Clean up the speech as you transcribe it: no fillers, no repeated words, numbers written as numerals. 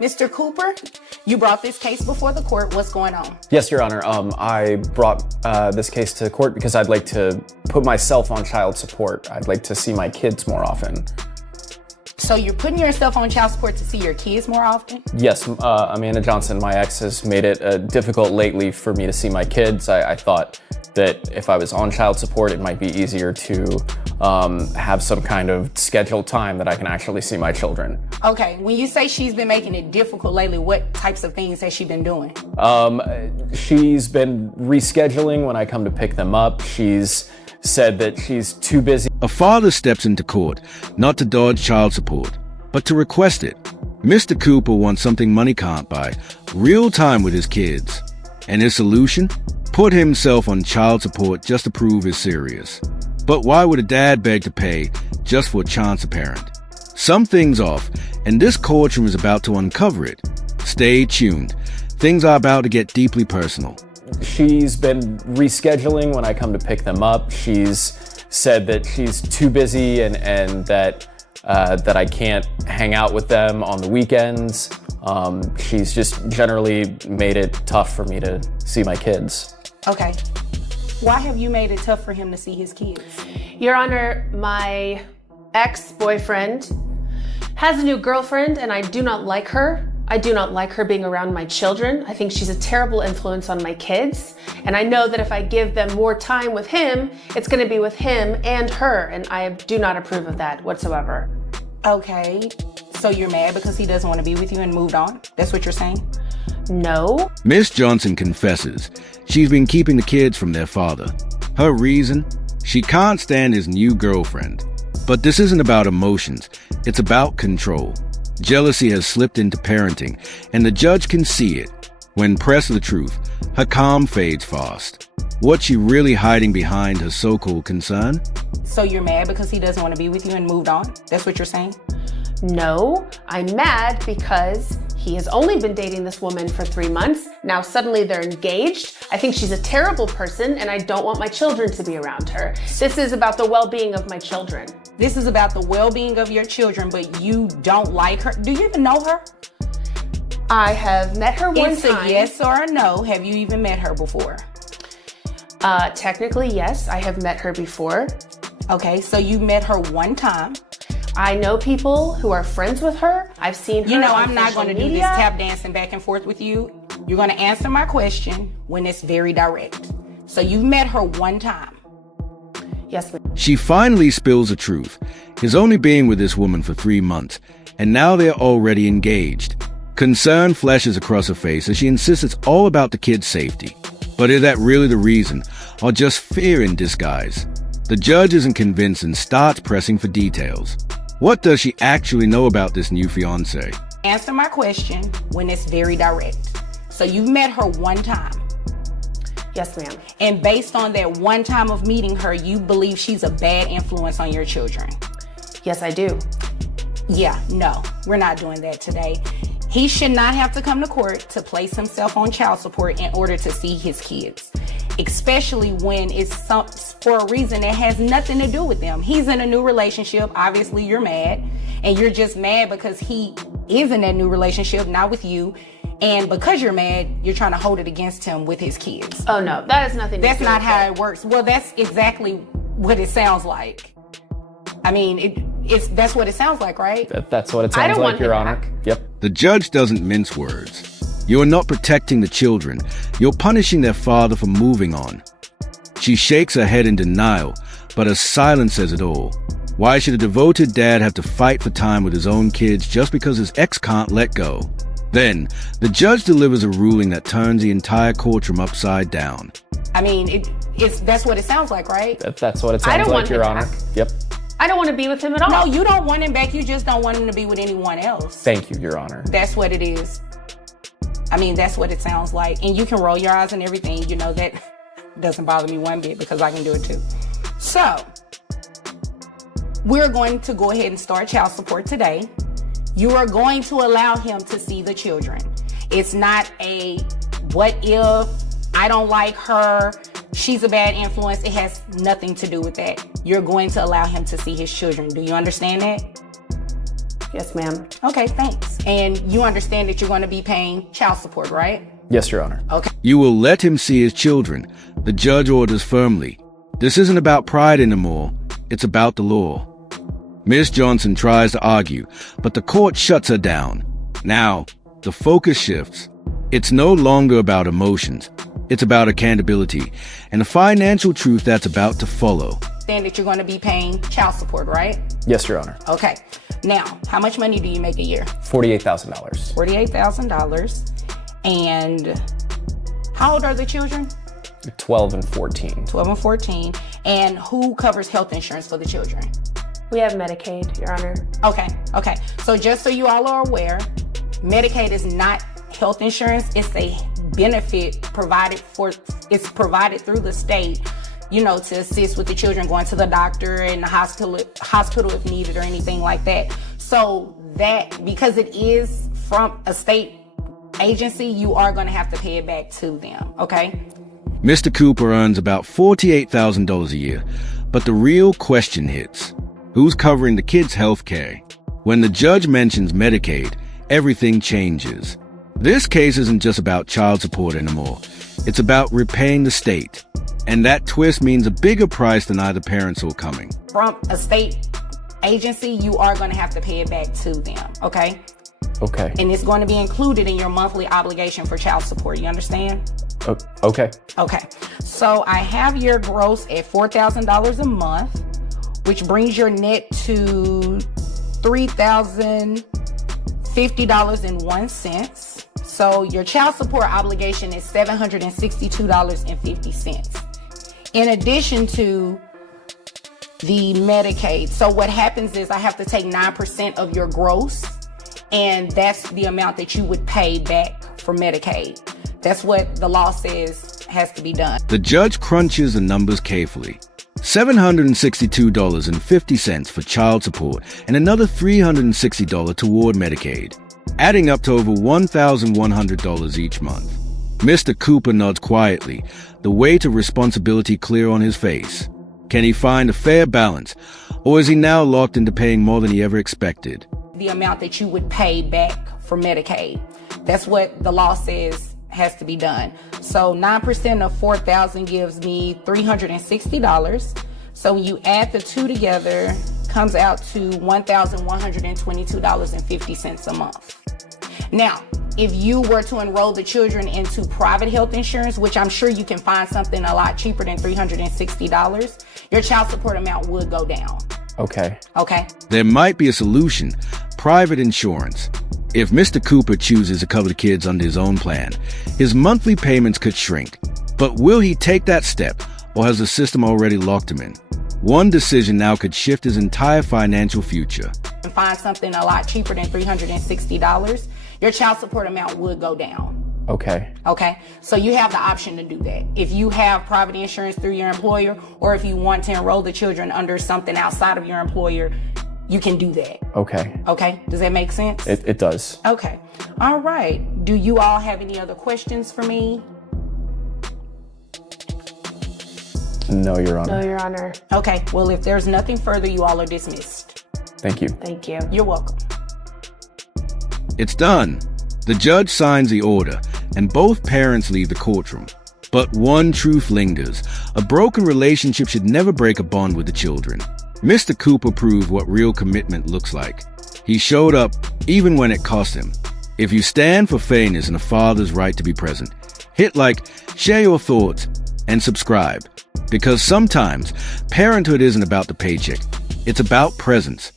Mr. Cooper, you brought this case before the court. What's going on? Yes, Your Honor. I brought this case to court because I'd like to put myself on child support. I'd like to see my kids more often. So you're putting yourself on child support to see your kids more often? Yes, Amanda Johnson, my ex, has made it difficult lately for me to see my kids. I thought that if I was on child support, it might be easier to have some kind of scheduled time that I can actually see my children. Okay, when you say she's been making it difficult lately, what types of things has she been doing? She's been rescheduling when I come to pick them up. She's said that she's too busy. A father steps into court, not to dodge child support, but to request it. Mr. Cooper wants something money can't buy, real time with his kids. And his solution? Put himself on child support just to prove he's serious. But why would a dad beg to pay just for a chance parent? Something's off, and this courtroom is about to uncover it. Stay tuned. Things are about to get deeply personal. She's been rescheduling when I come to pick them up. She's said that she's too busy and that I can't hang out with them on the weekends. She's just generally made it tough for me to see my kids. Okay. Why have you made it tough for him to see his kids? Your Honor, my ex-boyfriend has a new girlfriend and I do not like her. I do not like her being around my children. I think she's a terrible influence on my kids. And I know that if I give them more time with him, it's going to be with him and her. And I do not approve of that whatsoever. Okay. So you're mad because he doesn't want to be with you and moved on? That's what you're saying? No. Miss Johnson confesses she's been keeping the kids from their father. Her reason? She can't stand his new girlfriend. But this isn't about emotions. It's about control. Jealousy has slipped into parenting, and the judge can see it. When pressed for the truth, her calm fades fast. What's she really hiding behind her so-called concern? So you're mad because he doesn't want to be with you and moved on? That's what you're saying? No, I'm mad because he has only been dating this woman for 3 months. Now suddenly they're engaged. I think she's a terrible person and I don't want my children to be around her. This is about the well-being of my children. This is about the well-being of your children, but you don't like her. Do you even know her? I have met her one time. It's a yes or a no. Have you even met her before? Technically, yes, I have met her before. Okay, so you met her one time. I know people who are friends with her. I've seen her. You know, on I'm not going to do this media. tap dancing back and forth with you. You're going to answer my question when it's very direct. So you've met her one time. Yes, ma'am. She finally spills the truth. He's only been with this woman for 3 months, and now they're already engaged. Concern flashes across her face as she insists it's all about the kid's safety. But is that really the reason, or just fear in disguise? The judge isn't convinced and starts pressing for details. What does she actually know about this new fiancé? Answer my question when it's very direct. So you've met her one time. Yes, ma'am. And based on that one time of meeting her, you believe she's a bad influence on your children? Yes, I do. Yeah, no, we're not doing that today. He should not have to come to court to place himself on child support in order to see his kids, especially when it's for a reason that has nothing to do with them. He's in a new relationship. Obviously, you're mad, and you're just mad because he is in that new relationship, not with you. And because you're mad, you're trying to hold it against him with his kids. Oh, no, that has nothing to do with it. That's not how it works. Well, that's exactly what it sounds like. I mean, that's what it sounds like, right? That's what it sounds like, Your Honor. Yep. The judge doesn't mince words. You're not protecting the children. You're punishing their father for moving on. She shakes her head in denial, but her silence says it all. Why should a devoted dad have to fight for time with his own kids just because his ex can't let go? Then, the judge delivers a ruling that turns the entire courtroom upside down. I mean, that's what it sounds like, right? That's what it sounds like, Your Honor. Yep. I don't want to be with him at all. No, you don't want him back. You just don't want him to be with anyone else. Thank you, Your Honor. That's what it is. I mean, that's what it sounds like. And you can roll your eyes and everything. You know, that doesn't bother me one bit because I can do it too. So, we're going to go ahead and start child support today. You are going to allow him to see the children. It's not a what if, I don't like her, she's a bad influence. It has nothing to do with that. You're going to allow him to see his children. Do you understand that? Yes, ma'am. Okay, thanks. And you understand that you're going to be paying child support, right? Yes, Your Honor. Okay. You will let him see his children. The judge orders firmly. This isn't about pride anymore. It's about the law. Miss Johnson tries to argue, but the court shuts her down. Now, the focus shifts. It's no longer about emotions. It's about accountability and the financial truth that's about to follow. Understand that you're going to be paying child support, right? Yes, Your Honor. Okay. Now, how much money do you make a year? $48,000. $48,000. And how old are the children? 12 and 14. 12 and 14. And who covers health insurance for the children? We have Medicaid, Your Honor. Okay. So just so you all are aware, Medicaid is not health insurance. It's a benefit provided through the state, to assist with the children going to the doctor and the hospital if needed or anything like that. So that, because it is from a state agency, you are going to have to pay it back to them, okay? Mr. Cooper earns about $48,000 a year, but the real question hits. Who's covering the kids' health care? When the judge mentions Medicaid, everything changes. This case isn't just about child support anymore. It's about repaying the state. And that twist means a bigger price than either parent saw coming. From a state agency, you are going to have to pay it back to them, okay? Okay. And it's going to be included in your monthly obligation for child support. You understand? Okay. Okay. So I have your gross at $4,000 a month, which brings your net to $3,050.01. So your child support obligation is $762.50. In addition to the Medicaid. So what happens is I have to take 9% of your gross, and that's the amount that you would pay back for Medicaid. That's what the law says has to be done. The judge crunches the numbers carefully. $762.50 for child support and another $360 toward Medicaid, adding up to over $1,100 each month. Mr. Cooper nods quietly, the weight of responsibility clear on his face. Can he find a fair balance, or is he now locked into paying more than he ever expected? The amount that you would pay back for Medicaid. That's what the law says has to be done. So 9% of $4,000 gives me $360. So when you add the two together, comes out to $1,122.50 a month. Now, if you were to enroll the children into private health insurance, which I'm sure you can find something a lot cheaper than $360, your child support amount would go down. Okay. There might be a solution: private insurance. If Mr. Cooper chooses to cover the kids under his own plan, his monthly payments could shrink. But will he take that step, or has the system already locked him in? One decision now could shift his entire financial future. And find something a lot cheaper than $360, your child support amount would go down. Okay. So you have the option to do that. If you have private insurance through your employer, or if you want to enroll the children under something outside of your employer, you can do that. Okay. Does that make sense? It does. Okay. All right. Do you all have any other questions for me? No, Your Honor. No, Your Honor. Okay. Well, if there's nothing further, you all are dismissed. Thank you. Thank you. You're welcome. It's done. The judge signs the order, and both parents leave the courtroom. But one truth lingers: a broken relationship should never break a bond with the children. Mr. Cooper proved what real commitment looks like. He showed up even when it cost him. If you stand for fairness and a father's right to be present, hit like, share your thoughts, and subscribe. Because sometimes parenthood isn't about the paycheck. It's about presence.